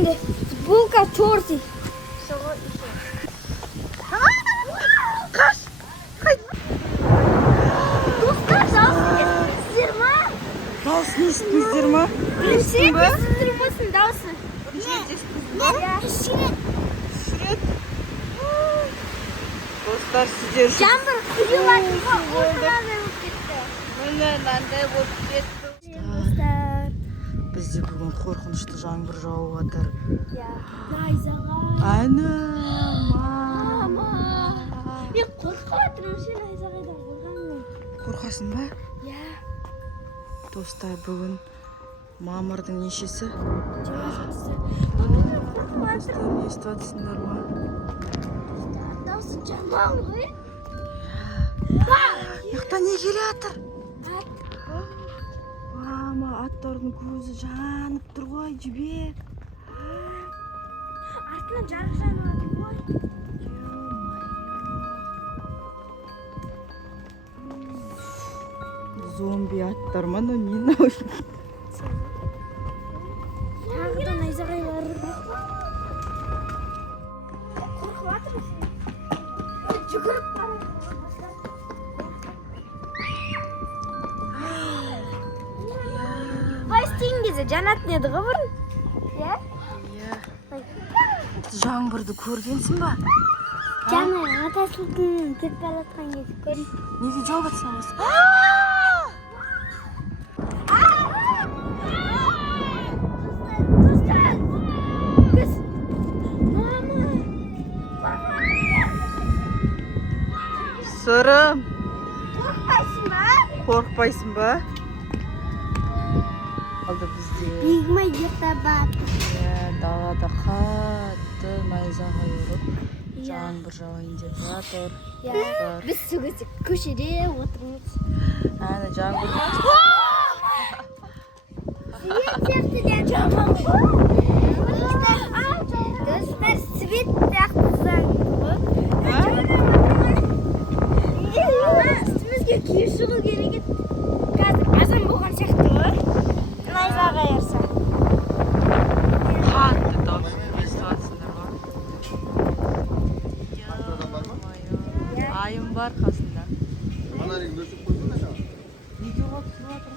менде футболка черный. Қаш! Қайт! Достар, даусын естісіздер ма? Даусын естіңіздер ма? Бірінші естірмесін даусын. Шірет! Достар, сіздер үшін Жаңбыр құйылар ортадан өтіп кетті. міне мынандай болып кетті. Достар. Бізде бүгін қорқынышты жаңбыр жауып жатыр. Найзағай. Ана, Мама. Мен қорқып жатырмын, сен найзағайдан қорқамын. қорқасың ба? Иә. Достар, бүгін мамырдың нешесі? Достар, Достар, естіп жатсыңдар ма? даусы жаман ғой. Яқта не келе жатыр? Мама, аттардың көзі жанып тұр ғой, жібек. Артынан жарық жанып жатыр ғой. Зомби аттар ма, но не нау. Тағы да найзағайлар. Қорқып жатырмын. Жүгіріп барамын. Қай істеген кезде жанатын еді ғой бұрын. Иә? Жаңбырды көргенсің ба? Жаңа атасының кетіп бара жатқан кезде көрдім. Неге жауып жатсың осы? Достар, біз мама. Сырым, Қорқпайсың ба? қорқпайсың ба? Алды бізде. Бигмай ұйықтап. Далада қатты найзағай ұрып, жаңбыр жауайын деп жатыр. Біз көшеде отырмыз. Әні жаңбыр. Свет сияқтыдан жаман ғой. Достар, свет сияқтыдан ғой. Үстімізге киіп шығу керек еді. Қазір азан болған сияқты ғой. Найзағай ұрса. Қатты дауыс естіп жатсыңдар ма? Айым бар қасында. Неге оған түсіп жатыр?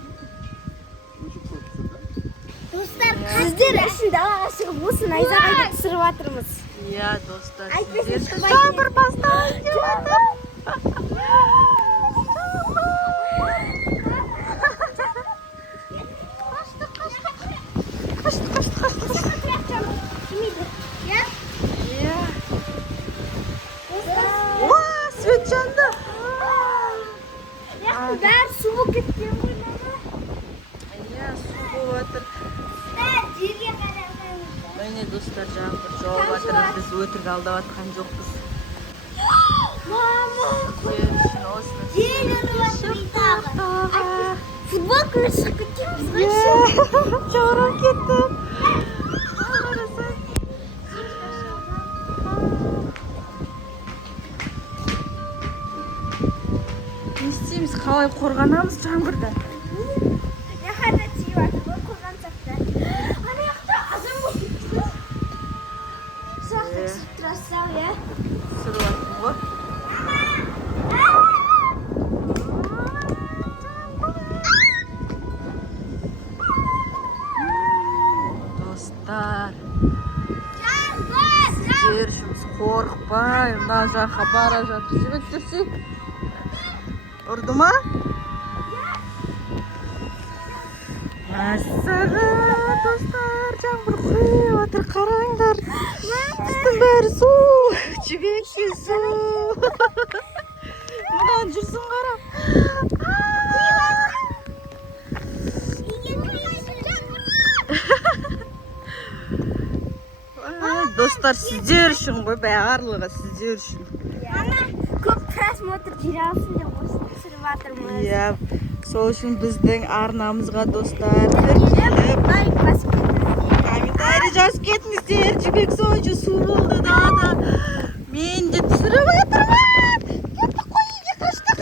Достар, сіздер үшін далаға шығып осы найзағайды түсіріп жатырмыз. Иә, достар, Әйтпесе сіздер шықпайтын жаңбыр басталды деп жатыр. Иә. Уа, свет жанды. Бәрі су болып кеткен ғой. Иә, су болып жатыр. Жерге қарағанда. Міне достар, жаңбыр жауып жатыр. Біз өтірік алдап жатқан жоқпыз. Мама, Сіздер үшін осыны жел ұрып жатыр тағы. Футболканы шығып кеткенбіз ғой. жаурап кетті. Не істейміз, қалай қорғанамыз жаңбырдан? Яқада тиіп жатыр ғой қорғансақ та. Ана жақта азан болып кетті ғой. Сол жақта түсіп тұрасыз-ау, иә? Түсіріп жатырмын ғой. Достар, сіздер үшін қорықпай, мына жаққа бара жатыр. Жібек жүрсек. Ұрды ма? Мәссаған, достар, жаңбыр құйып жатыр, қараңдар. Үстің бәрі су, жібекке су. Мұнан жүрсің қара. Достар, сіздер үшін ғой, барлығы сіздер үшін. Ана көп просмотр жүре алсын деп осыны түсіріп жатырмыз. Иә, сол үшін біздің арнамызға достар тіркеліп лайк басып кетіңіздер. комментарий жазып кетіңіздер. Жібек сонша су болды далада. Мен де түсіріп жатырмын. Кеттік қой, үйге қаштық.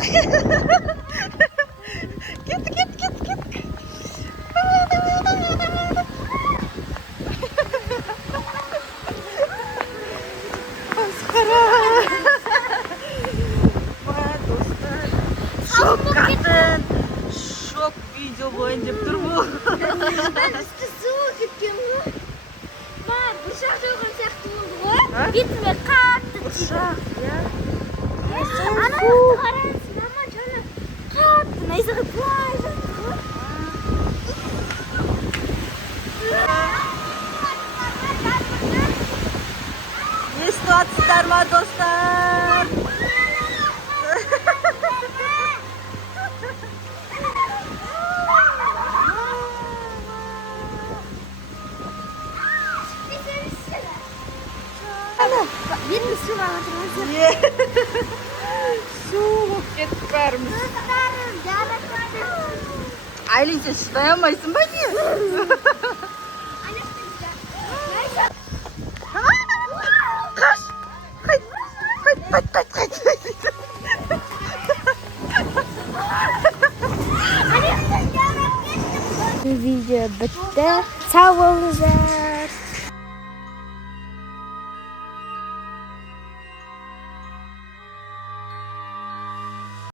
Кеттік. Şok kadın. Şok video boyun deyip dur bu. Ben üstü soğuk gittim. Var, bıçak yoğun çaktım bu. Ha? Gitme, kalktı. Uşak ya. Ana kararsın ama canım. Kalktı. Neyse ki bu ayda. Есть ситуация, мои достар. Bir su var hatırlasın. Soğuk ketip vermiş. Aylin sen dayanmaysın ben niye? Kaç. Kaç. Video bitti. Sağ olun.